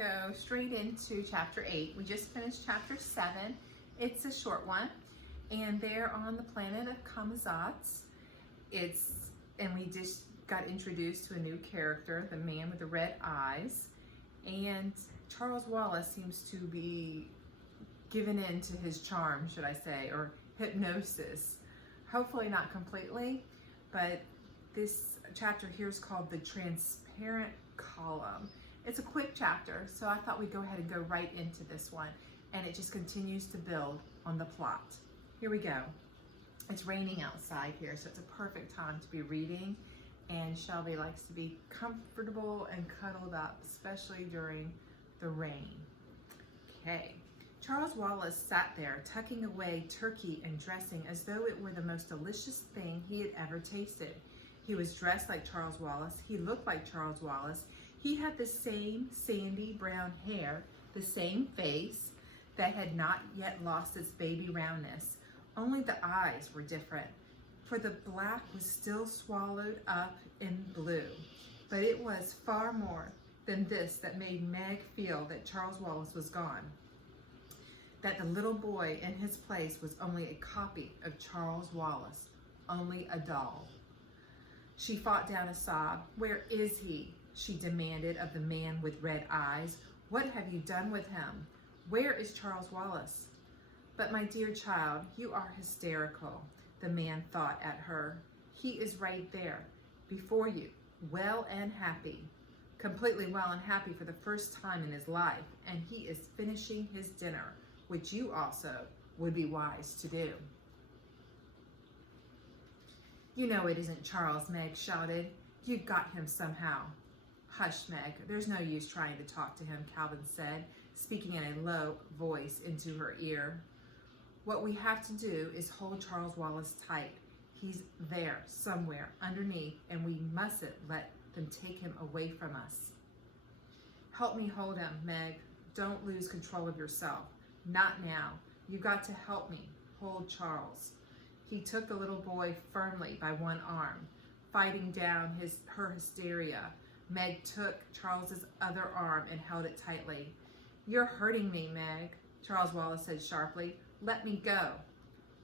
go straight into chapter 8. We just finished chapter 7. It's a short one, and they're on the planet of Kamazats. And we just got introduced to a new character, the man with the red eyes. And Charles Wallace seems to be given in to his charm, should I say, or hypnosis. Hopefully not completely, but this chapter here is called The Transparent Column. It's a quick chapter, so I thought we'd go ahead and go right into this one, and it just continues to build on the plot. Here we go. It's raining outside here, so it's a perfect time to be reading, and Shelby likes to be comfortable and cuddled up, especially during the rain. Okay. Charles Wallace sat there, tucking away turkey and dressing as though it were the most delicious thing he had ever tasted. He was dressed like Charles Wallace. He looked like Charles Wallace. He had the same sandy brown hair, the same face that had not yet lost its baby roundness. Only the eyes were different, for the black was still swallowed up in blue. But it was far more than this that made Meg feel that Charles Wallace was gone, that the little boy in his place was only a copy of Charles Wallace, only a doll. She fought down a sob. "Where is he?" she demanded of the man with red eyes. "What have you done with him? Where is Charles Wallace?" "But my dear child, you are hysterical," the man thought at her. "He is right there, before you, well and happy, completely well and happy for the first time in his life, and he is finishing his dinner, which you also would be wise to do." "You know it isn't Charles," Meg shouted. "You got him somehow." "Hush, Meg, there's no use trying to talk to him," Calvin said, speaking in a low voice into her ear. "What we have to do is hold Charles Wallace tight. He's there somewhere underneath, and we mustn't let them take him away from us." "Help me hold him, Meg. Don't lose control of yourself. Not now. You've got to help me hold Charles." He took the little boy firmly by one arm, fighting down her hysteria. Meg took Charles's other arm and held it tightly. "You're hurting me, Meg," Charles Wallace said sharply. "Let me go."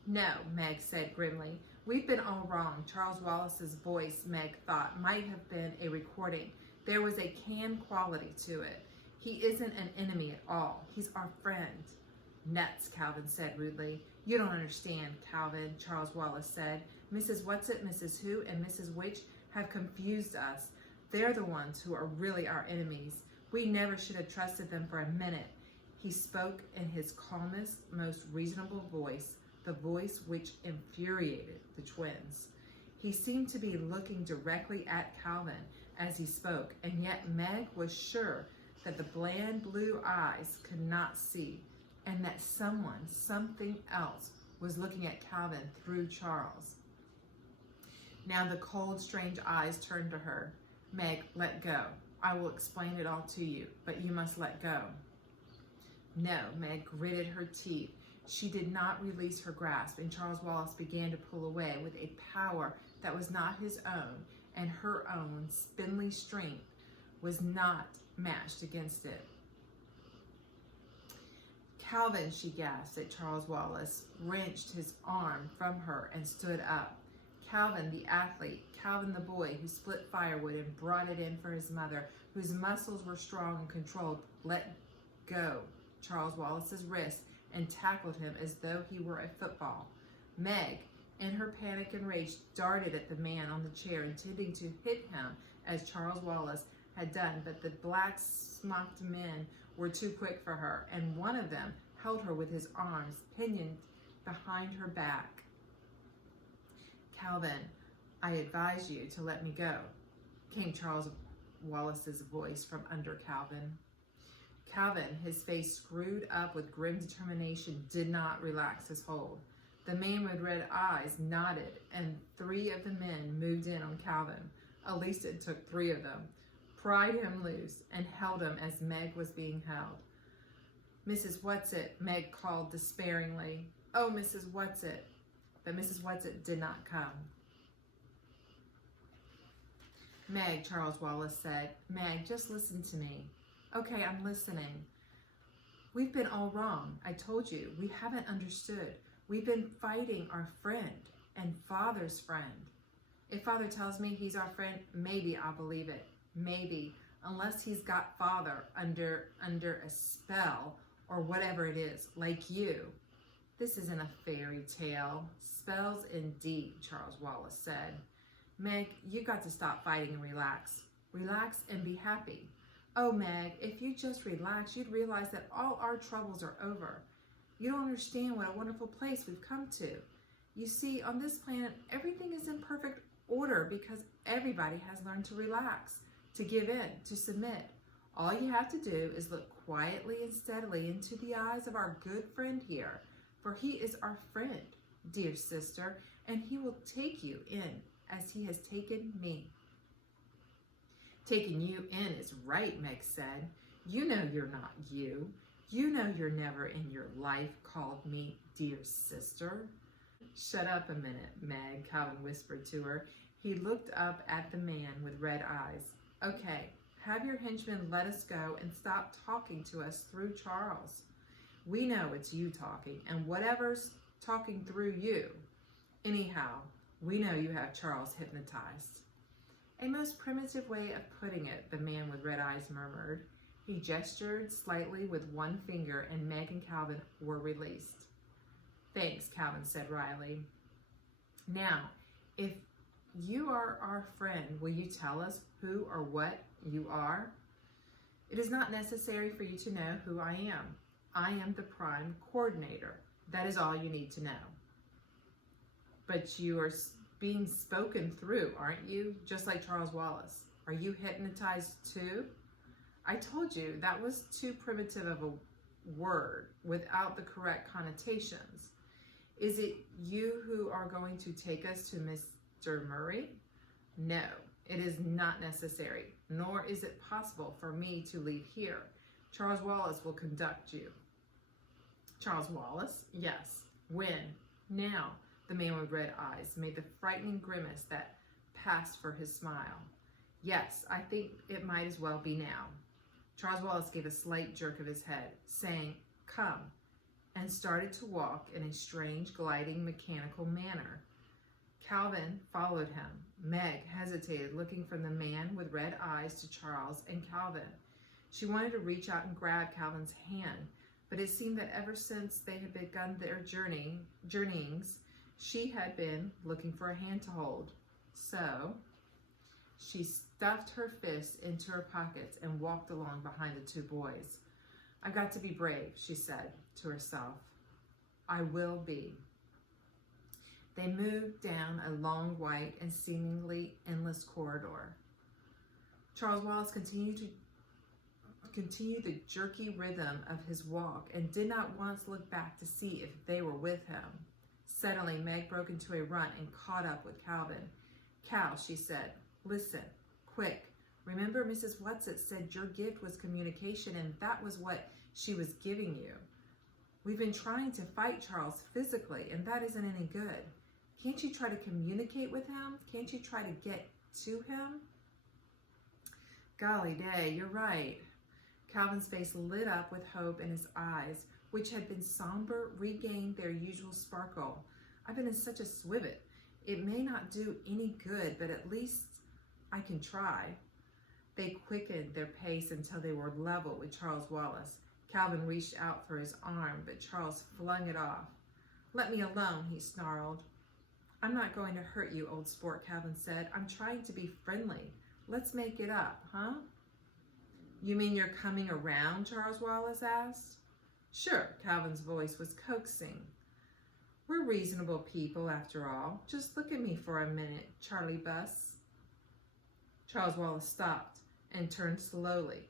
"No," Meg said grimly. "We've been all wrong." Charles Wallace's voice, Meg thought, might have been a recording. There was a canned quality to it. "He isn't an enemy at all. He's our friend." "Nuts," Calvin said rudely. "You don't understand, Calvin," Charles Wallace said. "Mrs. Whatsit, Mrs. Who, and Mrs. Which have confused us. They're the ones who are really our enemies. We never should have trusted them for a minute." He spoke in his calmest, most reasonable voice, the voice which infuriated the twins. He seemed to be looking directly at Calvin as he spoke, and yet Meg was sure that the bland blue eyes could not see, and that something else was looking at Calvin through Charles. Now the cold, strange eyes turned to her. "Meg, let go. I will explain it all to you, but you must let go." "No," Meg gritted her teeth. She did not release her grasp, and Charles Wallace began to pull away with a power that was not his own, and her own spindly strength was not matched against it. "Calvin," she gasped at Charles Wallace, wrenched his arm from her and stood up. Calvin, the athlete, Calvin, the boy who split firewood and brought it in for his mother, whose muscles were strong and controlled, let go Charles Wallace's wrist and tackled him as though he were a football. Meg, in her panic and rage, darted at the man on the chair, intending to hit him as Charles Wallace had done, but the black-smocked men were too quick for her, and one of them held her with his arms pinioned behind her back. "Calvin, I advise you to let me go," came Charles Wallace's voice from under Calvin. Calvin, his face screwed up with grim determination, did not relax his hold. The man with red eyes nodded, and 3 of the men moved in on Calvin. At least it took 3 of them, pried him loose, and held him as Meg was being held. "Mrs. Whatsit," Meg called despairingly. "Oh, Mrs. Whatsit." But Mrs. Whatsit did not come. "Meg," Charles Wallace said. "Meg, just listen to me." Okay, I'm listening. We've been all wrong. I told you, we haven't understood. We've been fighting our friend and Father's friend. If Father tells me he's our friend, maybe I'll believe it. Maybe, unless he's got Father under a spell or whatever it is, like you. This isn't a fairy tale. Spells indeed, Charles Wallace said. Meg, you got to stop fighting and relax. Relax and be happy. Oh, Meg, if you just relax, you'd realize that all our troubles are over. You don't understand what a wonderful place we've come to. You see, on this planet, everything is in perfect order because everybody has learned to relax, to give in, to submit. All you have to do is look quietly and steadily into the eyes of our good friend here, for he is our friend, dear sister, and he will take you in as he has taken me. Taking you in is right, Meg said. You know you're not you. You know you're never in your life called me dear sister. Shut up a minute, Meg, Calvin whispered to her. He looked up at the man with red eyes. Okay, have your henchmen let us go and stop talking to us through Charles. We know it's you talking, and whatever's talking through you. Anyhow, we know you have Charles hypnotized. A most primitive way of putting it, the man with red eyes murmured. He gestured slightly with one finger, and Meg and Calvin were released. Thanks, Calvin said wryly. Now, if you are our friend, will you tell us who or what you are? It is not necessary for you to know who I am. I am the prime coordinator. That is all you need to know. But you are being spoken through, aren't you? Just like Charles Wallace. Are you hypnotized too? I told you that was too primitive of a word without the correct connotations. Is it you who are going to take us to Mr. Murray? No, it is not necessary, nor is it possible for me to leave here. Charles Wallace will conduct you. Charles Wallace? Yes. When? Now. The man with red eyes made the frightening grimace that passed for his smile. Yes, I think it might as well be now. Charles Wallace gave a slight jerk of his head, saying, "Come," and started to walk in a strange, gliding, mechanical manner. Calvin followed him. Meg hesitated, looking from the man with red eyes to Charles and Calvin. She wanted to reach out and grab Calvin's hand, but it seemed that ever since they had begun their journeyings, she had been looking for a hand to hold. So she stuffed her fists into her pockets and walked along behind the two boys. I've got to be brave, she said to herself. I will be. They moved down a long, white, and seemingly endless corridor. Charles Wallace continued the jerky rhythm of his walk and did not once look back to see if they were with him. Suddenly, Meg broke into a run and caught up with Calvin. Cal, she said, listen, quick. Remember Mrs. Whatsit said your gift was communication, and that was what she was giving you. We've been trying to fight Charles physically, and that isn't any good. Can't you try to communicate with him? Can't you try to get to him? Golly day, you're right. Calvin's face lit up with hope, and his eyes, which had been somber, regained their usual sparkle. I've been in such a swivet. It may not do any good, but at least I can try. They quickened their pace until they were level with Charles Wallace. Calvin reached out for his arm, but Charles flung it off. Let me alone, he snarled. I'm not going to hurt you, old sport, Calvin said. I'm trying to be friendly. Let's make it up, huh? You mean you're coming around, Charles Wallace asked. Sure, Calvin's voice was coaxing. We're reasonable people, after all. Just look at me for a minute, Charlie Buss. Charles Wallace stopped and turned slowly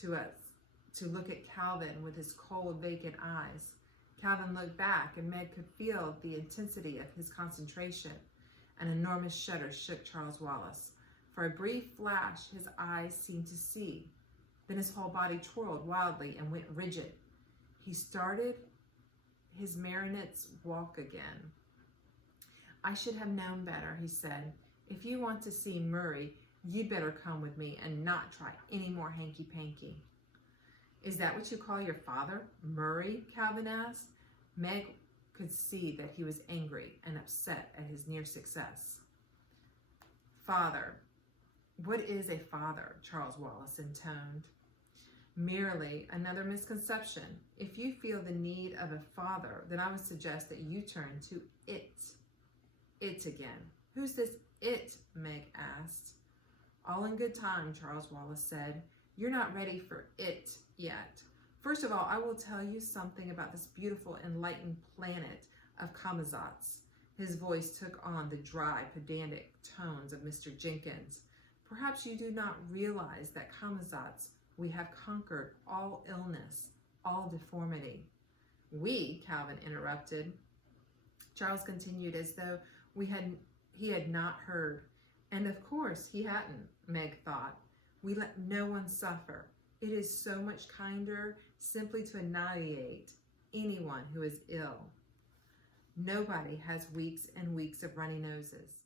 to look at Calvin with his cold, vacant eyes. Calvin looked back, and Meg could feel the intensity of his concentration. An enormous shudder shook Charles Wallace. For a brief flash, his eyes seemed to see. Then his whole body twirled wildly and went rigid. He started his marionette's walk again. I should have known better, he said. If you want to see Murray, you'd better come with me and not try any more hanky-panky. Is that what you call your father, Murray? Calvin asked. Meg could see that he was angry and upset at his near success. Father. What is a father? Charles Wallace intoned. Merely another misconception. If you feel the need of a father, then I would suggest that you turn to it. It again. Who's this it? Meg asked. All in good time, Charles Wallace said. You're not ready for it yet. First of all, I will tell you something about this beautiful, enlightened planet of Kamazats. His voice took on the dry, pedantic tones of Mr. Jenkins. Perhaps you do not realize that Kamazats, we have conquered all illness, all deformity. We, Calvin interrupted. Charles continued as though he had not heard. And of course he hadn't, Meg thought. We let no one suffer. It is so much kinder simply to annihilate anyone who is ill. Nobody has weeks and weeks of runny noses.